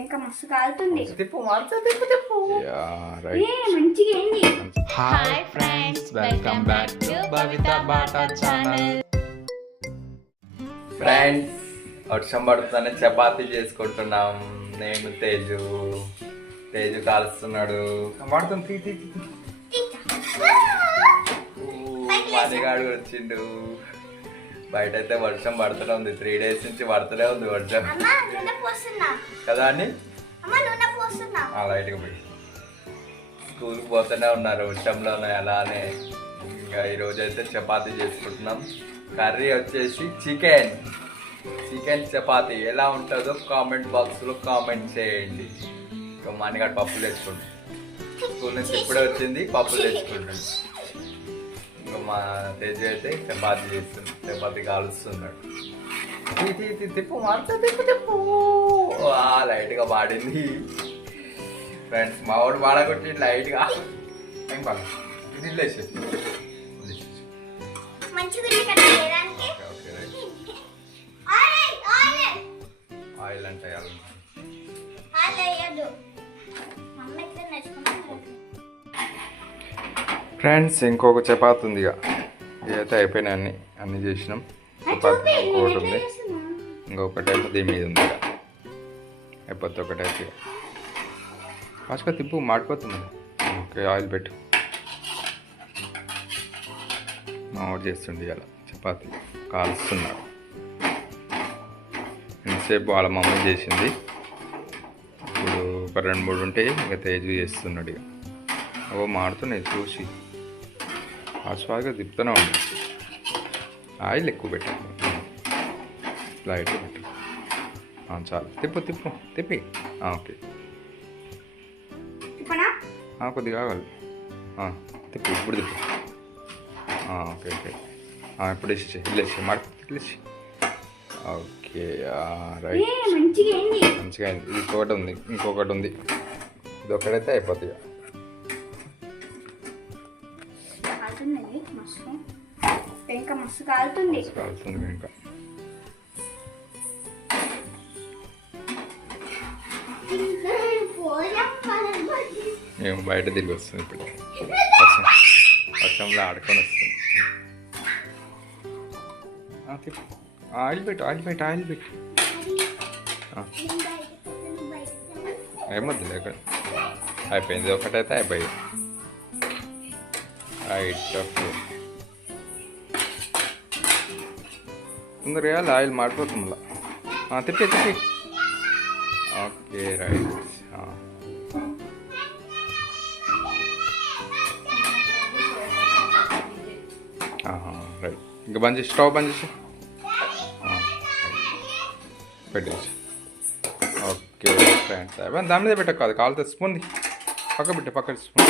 ఇంకా మస్తు కాలుతుంది. తిప్పు మార్చా తిప్పు తిప్పు. మంచిగా ఏంది. Hi friends, welcome back to Bavitha Bata channel. Friends, వర్షం పడుతుందని చపాతీ చేసుకుంటున్నాం. నేను తేజు కాలుస్తున్నాడు. పడుతుంది మాదిగాడు వచ్చిండు. బయట అయితే వర్షం పడుతూనే ఉంది. 3 days నుంచి పడుతూనే ఉంది వర్షం కదా అని లైట్గా పోయి స్కూల్కి పోతూనే ఉన్నారు వర్షంలోనే. అలానే ఇంకా ఈరోజు అయితే చపాతీ చేసుకుంటున్నాం. కర్రీ వచ్చేసి చికెన్ చపాతీ. ఎలా ఉంటుందో కామెంట్ బాక్స్లో కామెంట్ చేయండి. ఇంకా మానిగాడు పప్పులు తెచ్చుకుంటాం. స్కూల్ నుంచి ఇప్పుడే వచ్చింది, పప్పులు తెచ్చుకుంటాడు. ఇంకా మా తేజు అయితే చపాతీ కాలుస్తున్నాడు. తిప్పు మార్చా తిప్పు లైట్గా పాడింది. ఫ్రెండ్స్, మా వాడు పాడగొట్టి లైట్గా ఏం పాడు ఇది లేచి ఆయిల్ అంటే ఫ్రెండ్స్, ఇంకొక చపాతి ఉంది. ఇదైతే అయిపోయినాయి. అన్నీ చేసినాం. చపాతి ఇంకొకటి ఉంది, ఇంకొకటి ఏమో దీని మీద ఉంది. అయిపోతుంది ఒకటైతే. ఫాస్ట్గా తిప్పు, మాడిపోతుంది. ఓకే, ఆయిల్ పెట్టు. మామిడి చేస్తుండే ఇలా చపాతి కాలుస్తున్నాడు. ఇంతసేపు వాళ్ళ మమ్మీ చేసింది. ఇప్పుడు ఒక 2-3 ఉంటాయి. ఇంకా తేజు చేస్తున్నాడు. ఇక అవో మాడుతున్నాయి చూసి ఫాస్ట్గా తిప్పుతూనే ఉంది. ఆయిల్ ఎక్కువ పెట్టాను, లైట్ పెట్టు. చాలు, తిప్పి. ఓకే, కొద్దిగా కావాలి. తిప్పు, ఇప్పుడు తిప్పు. ఓకే ఇప్పుడు వేసి మాడిపోయి. Okay, right. మంచిగా అయింది. ఇంకొకటి ఉంది. ఇది ఒకటైతే అయిపోతుంది. ఇంకా మస్తు కాలుతుంది. ఇంకా మేము బయట తిరిగి వస్తుంది. ఇప్పుడు వర్షంలో ఆడుకొని వస్తుంది. ఆయిల్ పెట్టు. ఏమొద్దు లేక అయిపోయింది. ఒకటైతే అయిపోయింది. Right, okay. తొందరగా ఆయిల్ మాడిపోతుంది మళ్ళీ. తిప్పి. Okay, right. రైట్. ఇంకా బంద్ చేసి, స్టవ్ బంద్ చేసి పెట్టేసి. ఓకే ఫ్రెండ్స్, దాని మీద పెట్టక కాదు, కాలుతో స్పూన్ది పక్క స్పూన్.